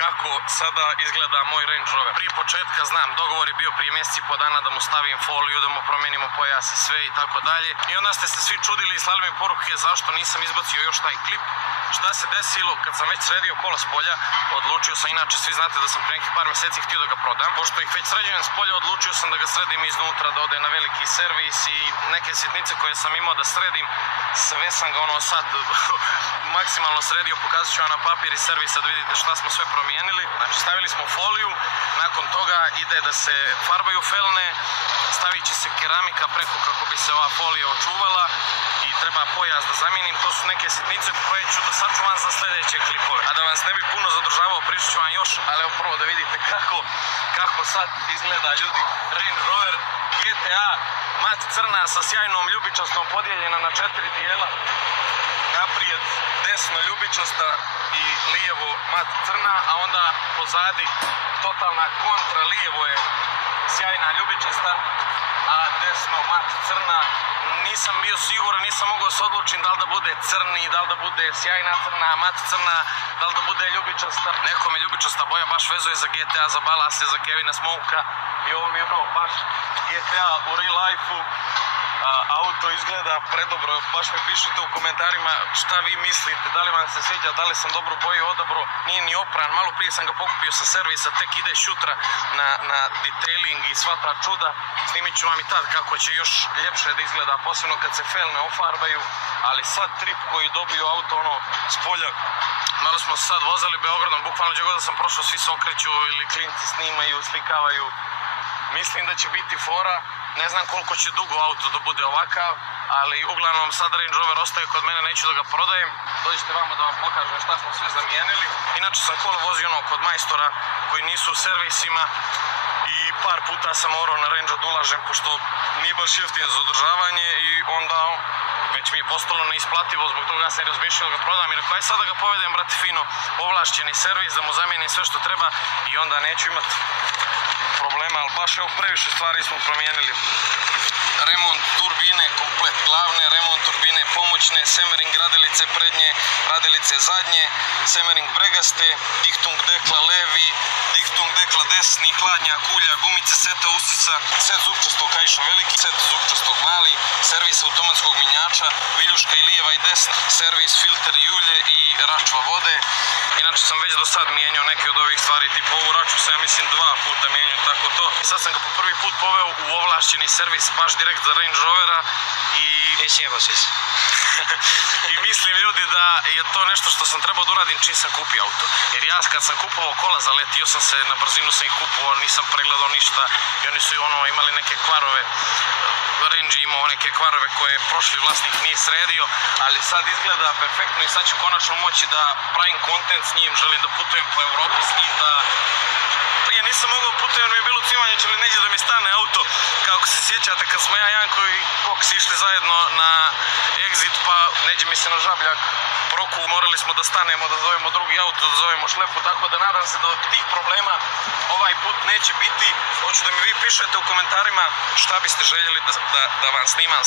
kako sada izgleda moj Range Rover. Prije početka znam, dogovor je bio prije mjeseci i po dana da mu stavim foliju, da mu promijenimo pojas i sve i tako dalje. I onda ste se svi čudili i slali mi poruke zašto nisam izbacio još taj klip. Šta se desilo kad sam već sredio kola s polja, odlučio sam, inače svi znate da sam prije nekih par mjeseci htio da ga prodam. Pošto ih već sređujem s polja, odlučio sam da ga sredim iznutra, da ode na veliki servis i neke sitnice koje sam imao da sredim, sve sam ga sad maksimalno sredio, pokazat ću vam na papir i servisa da vidite šta smo sve promijenili. Znači stavili smo foliju, nakon toga ide da se farbaju felne, stavit će se keramika preko kako bi se ova folija očuvala i treba pojas da zamijenim. To su neke sitnice koje ću da sačuvam za sljedeće klipove. A da vas ne bi puno zadržavao, pričat ću vam još, ali evo prvo da vidite kako sad izgleda, ljudi, Range Rover GTA mat crna sa sjajnom ljubičastom podijeljena na 4 dijela. Naprijed desno ljubičasta i lijevo mat crna, a onda pozadi totalna kontra, lijevo je sjajna ljubičasta, a desno mat crna. Nisam bio siguran, nisam mogao se odlučiti da li da bude crni, da li da bude sjajna crna, mat crna, da li da bude ljubičasta. Neko me ljubičasta boja baš vezuje za GTA, za balase, za Kevina Smokea i ovo mi je ono baš GTA u real life-u. Auto izgleda predobro, baš mi pišite u komentarima šta vi mislite, da li vam se sviđa, da li sam dobru boju odabro, nije ni opran, malo prije sam ga pokupio sa servisa, tek ide šutra na detailing i sva ta čuda, snimit ću vam i tad kako će još ljepše da izgleda, posebno kad se felne ofarbaju, ali sad trip koji dobiju auto s polja. Malo smo se sad vozali Beogradom, bukvalno gdje god da sam prošao svi se okreću ili klinci snimaju, slikavaju. Mislim da će biti fora, ne znam koliko će dugo auto da bude ovakav, ali uglavnom sad Range Rover ostaje kod mene, neću da ga prodajem. Dođite vamo da vam pokažem šta smo sve zamijenili. Inače sam kola vozio kod majstora koji nisu u servisima i par puta sam morao na Range da ulažem pošto nije baš jeftin za održavanje i onda već mi je postalo neisplativo, zbog toga sam razmišljao da ga prodam i rekao aj sad da ga povedem, brate fino, ovlašćeni servis, da mu zamijenim sve što treba i onda neću imati problema, ali baš evo previše stvari smo promijenili. Remont turbine, komplet glavne, remont turbine pomoćne, Semmering radilice prednje, radilice zadnje, Semmering bregaste, Dichtung dekla levi, Dichtung dekla desni, hladnjak, ulja, gumice, seta usica, set zupčastog kaiša veliki, set zupčastog mali, servis automatskog minjača, viljuška i lijeva i desna, servis, filter i ulje i račva vode. Inače sam već do sad mijenjao neke od ovih stvari, tipa ovu račvu sam ja mislim 2 puta mijenjao, tako to. I sad sam ga po prvi put poveo u ovlašćeni servis, baš direkt za Range Rovera i... I mislim ljudi da je to nešto što sam trebao da uradim čim sam kupio auto. Jer ja kad sam kupovao kola, zaletio sam se, na brzinu sam ih kupovao, nisam pregledao ništa i oni su imali neke kvarove. Range imao neke kvarove koje prošli vlasnik nije sredio, ali sad izgleda perfektno i sad ću konačno moći da pravim kontent s njim, želim da putujem po Evropi s njim, da... Prije nisam mogao putujem, mi je bilo cimanje, će li neđe da mi stane auto, kako se sjećate kad smo ja i Janko i Koks išli zajedno na Exit, pa neđe mi se na žabljak proku, morali smo da stanemo, da zovemo drugi auto, da zovemo šlepu, tako da nadam se da od tih problema ovaj put neće biti. Hoću da mi vi pišete u komentarima šta biste željeli da vam snimam.